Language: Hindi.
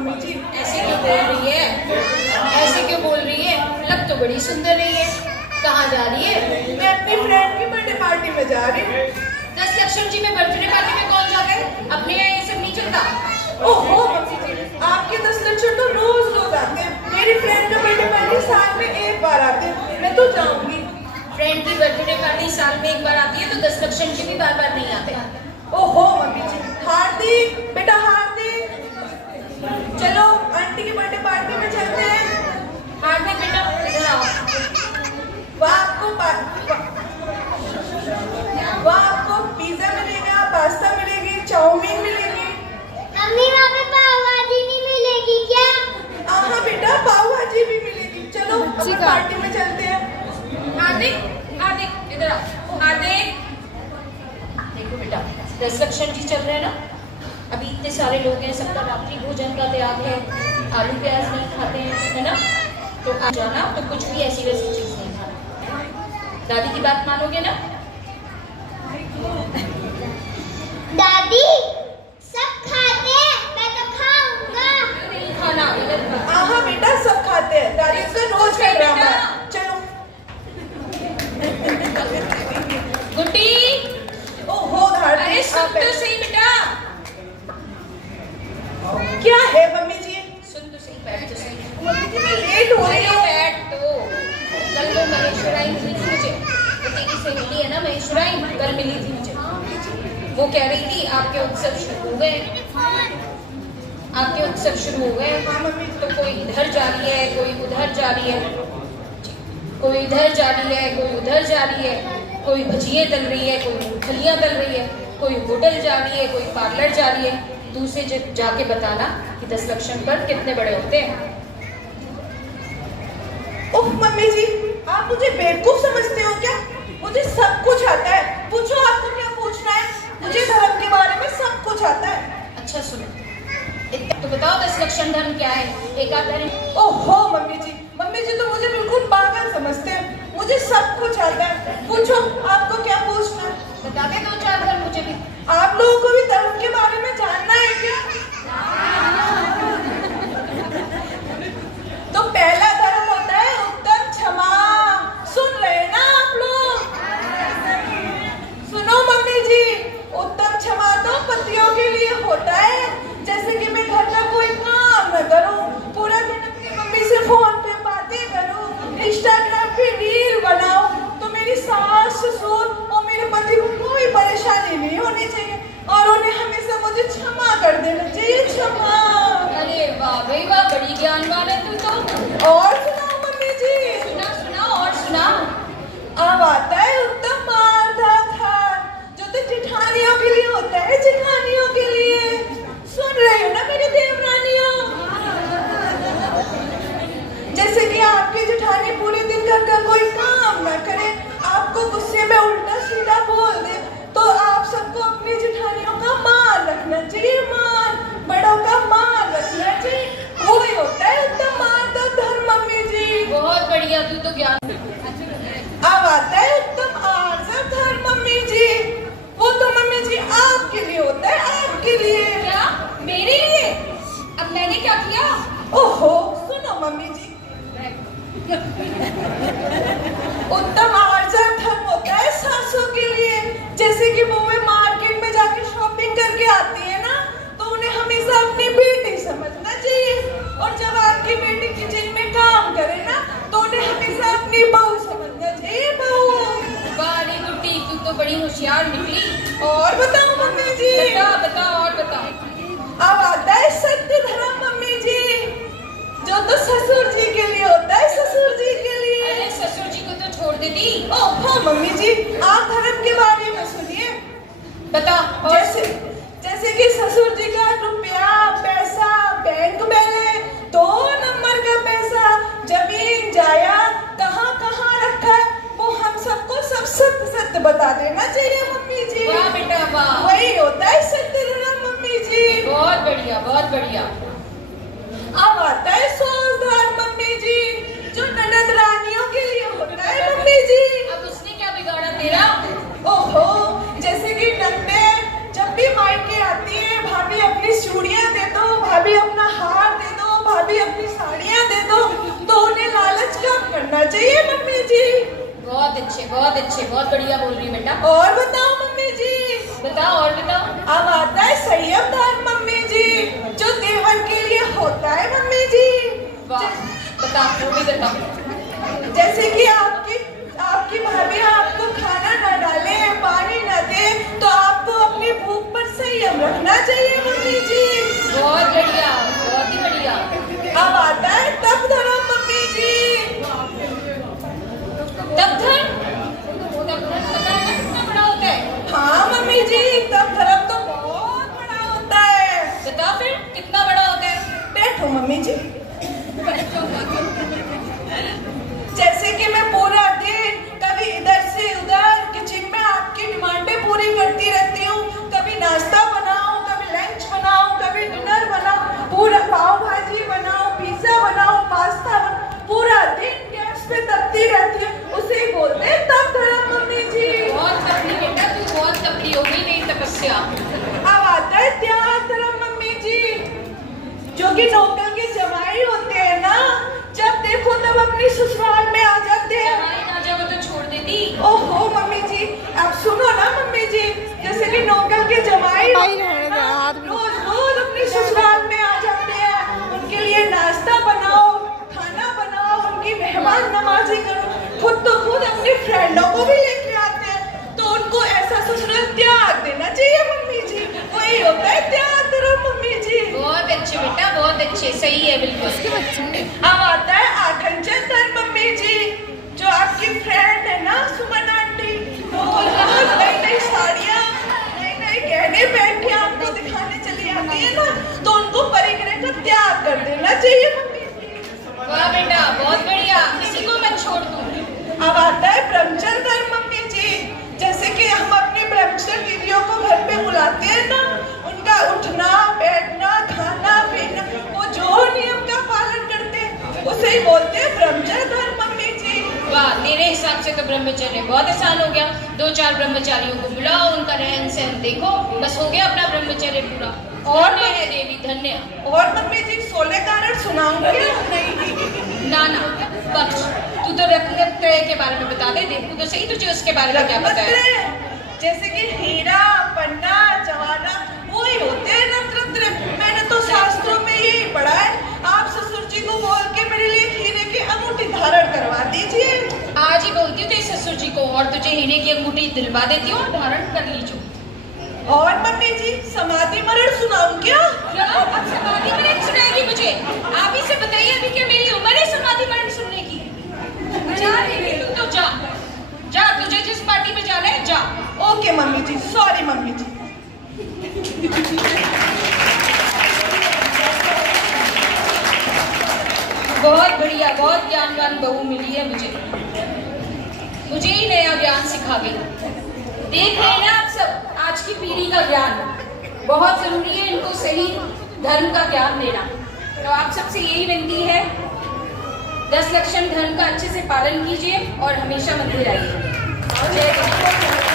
मम्मी जी। ऐसे क्यों बोल रही है? ऐसे क्यों बोल रही है? लग तो बड़ी सुंदर रही है। कहाँ जा रही है? मैं अपनी फ्रेंड की बर्थडे पार्टी में जा रही हूँ। 10 लक्ष्मण जी में बर्थडे पार्टी में कौन जाता है? अपने यहाँ ये सब नहीं चलता। ओहो मम्मी जी, आपके 10 लक्षण तो रोज रोज आते हैं। मेरी फ्रेंड का बर्थडे पार्टी साल में एक बार आते हैं। मैं तो जाऊंगी। फ्रेंड की बर्थडे पार्टी साल में एक बार आती है तो 10 लक्ष्मण जी भी बार बार नहीं आते। ओहो मम्मी जी, हार्दिक बेटा हार्दिक, चलो आंटी की बर्थडे पार्टी में चलते हैं। हार्दिक बेटा इधर आओ। वहाँ आपको पिज्जा मिलेगा, पास्ता मिलेगी, चाउमीन मिलेगी। मम्मी वहाँ पे पाव भाजी नहीं मिलेगी क्या? हाँ बेटा, पाव भाजी भी मिलेगी। चलो अपनी पार्टी में चलते हैं। हार्दिक हार्दिक इधर आओ। हार्दिक देखो बेटा, 10 लक्ष्मण जी चल रहे हैं ना, अभी इतने सारे लोग हैं, सबका रात्रि भोजन का त्याग है, आलू प्याज नहीं खाते हैं, है ना? तो आप जाना तो कुछ भी ऐसी वैसी चीज नहीं खाना। दादी की बात मानोगे ना? दादी सब खाते हैं, मैं तो खाऊंगा। नहीं खाना इधर। हाँ बेटा, सब खाते हैं। दादी का रोज का ड्रामा है। चलो। गुड्डी, ओहो अरे हार्दिक, सुन आप तो सही बेटा। क्या है मम्मी जी? सुन तो सही, बैठ तो सही। मम्मी जी मैं लेट हो रही हूँ। बैठ तो। कल वो महेश्वराई मिली थी मुझे, वो तेरी से मिली है ना महेश्वराई, कल मिली थी मुझे। वो कह रही थी आपके उत्सव शुरू हो गए, आपके उत्सव शुरू हो गए। हाँ मम्मी। तो कोई इधर जा रही है, कोई उधर जा रही है, कोई इधर जा रही है, कोई उधर जा रही है, कोई भजिए तल रही है, कोई मूंगफलियां तल रही है, कोई होटल जा रही है, कोई पार्लर जा रही है। तू से जाके बताना कि 10 लक्ष्मण पर कितने बड़े होते हैं। उफ मम्मी जी, आप मुझे बेवकूफ समझते हो क्या? मुझे सब कुछ आता है। पूछो, आपको क्या पूछना है? मुझे धर्म के बारे में सब कुछ आता है। अच्छा सुनो, तो बताओ 10 लक्ष्मण धर्म क्या है? एक आध धर्म। ओहो मम्मी जी तो मुझे बिल्कुल पागल समझते हैं। मुझे सब कुछ आता है। पूछो, आपको क्या पूछना है? बता दे 2-4 धर्म मुझे भी। आप लोगों को भी धर्म के बारे में जानना है क्या? तो पहला धर्म होता है उत्तम क्षमा। सुन रहे हैं ना आप लोग? सुनो मम्मी जी, उत्तम क्षमा तो पतियों के लिए होता है। जैसे कि मैं घर का कोई काम न करूं, पूरा दिन अपनी मम्मी से फोन पे बातें करूं, इंस्टाग्राम पे रील बनाऊं, तो मेरी सास ससुर और मेरे पति को कोई परेशानी नहीं होनी चाहिए और उन्हें हमेशा मुझे क्षमा कर देना चाहिए। क्षमा। अरे वाह भाई वाह, बड़ी ज्ञानवान है तू तो। और सुनाओ मम्मी जी। सुना सुना और सुना। अब आता है उत्तम मार्धाधार, जो तो जेठानियों के लिए होता है, जेठानियों के लिए। सुन रहे हो ना मेरी देवरानियों? जैसे कि आपकी जेठानी पूरे दिन घर का कोई काम ना करे, आपको गुस्से में उल्टा सीधा बोल दे, तो आप सबको अपनी जेठानियों का मान रखना चाहिए। मान, बड़ों का मान रखना चाहिए। वही होता है उत्तम मार्धाधार मम्मी जी। बहुत बढ़िया, तू तो ज्ञान। अब आता है उत्तम आर्जव धर्म मम्मी जी। वो तो मम्मी जी आपके लिए होता है, आपके लिए। क्या मेरे लिए? अब मैंने क्या किया? ओहो सुनो मम्मी जी, उत्तम आर्जव धर्म होता है सासों के लिए। जैसे कि वो मार्केट में जाके शॉपिंग करके आती है ना, तो उन्हें हमेशा अपनी बेटी समझना चाहिए। और जब आपकी बेटी किचन में काम करे ना, तो उन्हें हमेशा अपनी बहू समझना चाहिए। बहू। बारी गुड्डी, तू तो बड़ी होशियार निकली। और बताओ मम्मी जी। बता बता और बता। अब आता है सत्य धर्म मम्मी जी, जो तो ससुर जी के लिए होता है, ससुर जी के लिए। अरे ससुर जी को तो छोड़ देती। ओह हाँ मम्मी जी, आप धर्म के बारे में सुनिए। बता। जैसे कि ससुर जी का रुपया पैसा बैंक बैलेंस, 2 नंबर का पैसा, जमीन जायदाद कहाँ कहाँ रखा है, वो हम सबको सब सत्य सत्य बता देना चाहिए मम्मी जी। वाह बेटा वाह, वही होता है सत्य धर्म मम्मी जी। बहुत बढ़िया बहुत बढ़िया। अब आता है सोच धर्म मम्मी जी, जो ननद रानियों के लिए होता है मम्मी जी। अब उसने क्या बिगाड़ा तेरा? ओहो, जैसे कि नन्हे जब भी मायके आती है, भाभी अपनी चूड़ियां दे दो, भाभी अपना हार भी अपनी साड़ियाँ दे दो तो उन्हें लालच कम करना चाहिए मम्मी जी। बहुत अच्छे, बहुत बढ़िया बोल रही है बेटा। और बताओ मम्मी जी। बताओ और बताओ। अब आता है संयमदान मम्मी जी, जो देवर के लिए होता है मम्मी जी। वाह, बता, वो भी बताओ। जैसे कि आपकी भाभी आपको खाना न डाले, पानी न दे, तो आपको अपनी भूख पर संयम रखना चाहिए मम्मी जी। बहुत बढ़िया, बहुत ही बढ़िया। अब आता है तप धर्म मम्मी जी। तप धर्म पता है ना कितना बड़ा होता है? हाँ मम्मी जी, तप धर्म तो बहुत बड़ा होता है। बताओ फिर कितना बड़ा होता है? बैठो मम्मी जी। जैसे कि मैं पूरा दिन कभी इधर से उधर किचन में आपकी डिमांडें पूरी करती रहती हूँ। कभी नाश्ता बनाऊं, कभी लंच बनाऊं, कभी डिनर बनाऊं, पूरा पाव भाजी बनाऊं, पिज्जा बनाऊं, पास्ता बनाऊं, पूरा दिन गैस पे तपती रहती हूँ। उसे ही बोलते हैं तप धर्म मम्मी जी। बहुत तपली बेटा, तू बहुत तपली हो गई नहीं तपस्या। अब आता है त्याग धर्म मम्मी जी, जो कि नौकर के जमाई होते हैं ना, जब देखो तब अपनी ससुराल में आ जाते हैं। जमाई ना जाओ तो छोड़ देती। ओहो मम्मी जी, अब सुनो ना मम्मी जी, जैसे कि नौकर के जमाई रोज रोज अपनी ससुराल में आ जाते हैं। उनके लिए नाश्ता बनाओ, खाना बनाओ, उनकी मेहमान नवाजी करो। खुद तो खुद अपनी फ्रेंडों को भी लेके आते हैं, तो उनको ऐसा ससुराल त्याग देना चाहिए मम्मी जी। वही होता है त्याग धर्म मम्मी जी। बहुत अच्छे बेटा, बहुत अच्छे, सही है बिल्कुल। अब आता है आखंचन धर्म मम्मी जी, जो आपकी फ्रेंड है ना सुमन आंटी, वो रोज नई नई साड़ियाँ, नए नए गहने पहन के आपको दिखाने चली आती है ना, तो उनको परिग्रह का त्याग कर देना चाहिए मम्मी जी। वाह बेटा, बहुत बढ़िया, किसी को मत छोड़ दूँ। अब आता है ब्रह्मचर्य धर्म मम्मी जी, जैसे कि हम अपनी ब्रह्मचर्य दीदियों को घर पे बुलाते हैं ना, उनका उठना बैठना खाना पीना, वो जो नियम का पालन करते हैं उसे ही बोलते हैं ब्रह्मचर्य धर्म मम्मी जी। वाह, तेरे हिसाब से तो ब्रह्मचर्य बहुत आसान हो गया। 2-4 ब्रह्मचारियों को बुलाओ, उनका रहन सहन देखो, बस हो गया अपना ब्रह्मचर्य पूरा। और मैं है देवी धन्य। और मम्मी जी 16 कारण सुनाऊंगी? ना ना बख्श, तू तो रत्नत्रय के बारे में बता दे, देखूं तो सही तुझे उसके बारे में क्या पता है। जैसे कि हीरा, पन्ना, जवाहरात, वही होते हैं रत्नत्रय। मैंने तो शास्त्रों में यही पढ़ा है। आप ससुर जी को बोल के मेरे लिए हीरे की अंगूठी धारण करवा दीजिए। आज ही बोलती हूँ तेरे ससुर जी को, और तुझे हीरे की अंगूठी दिलवा देती हूँ और धारण कर लीजिए। और मम्मी जी समाधि मरण सुनाऊं क्या? अब समाधि मरण सुनाएगी मुझे? आप ही से बताइए, अभी क्या मेरी उम्र है समाधि मरण सुनने की? जा रे तो जा, जा, तुझे जिस पार्टी में जाना है जा। ओके मम्मी जी, सॉरी मम्मी जी। बहुत बढ़िया, बहुत ज्ञानवान बहू मिली है मुझे ही नया ज्ञान सिखा गई। देख रहे हैं ना आप सब, आज की पीढ़ी का ज्ञान बहुत जरूरी है, इनको सही धर्म का ज्ञान देना। तो आप सबसे यही विनती है, 10 लक्षण धर्म का अच्छे से पालन कीजिए और हमेशा मंदिर आइए। जय गणेश।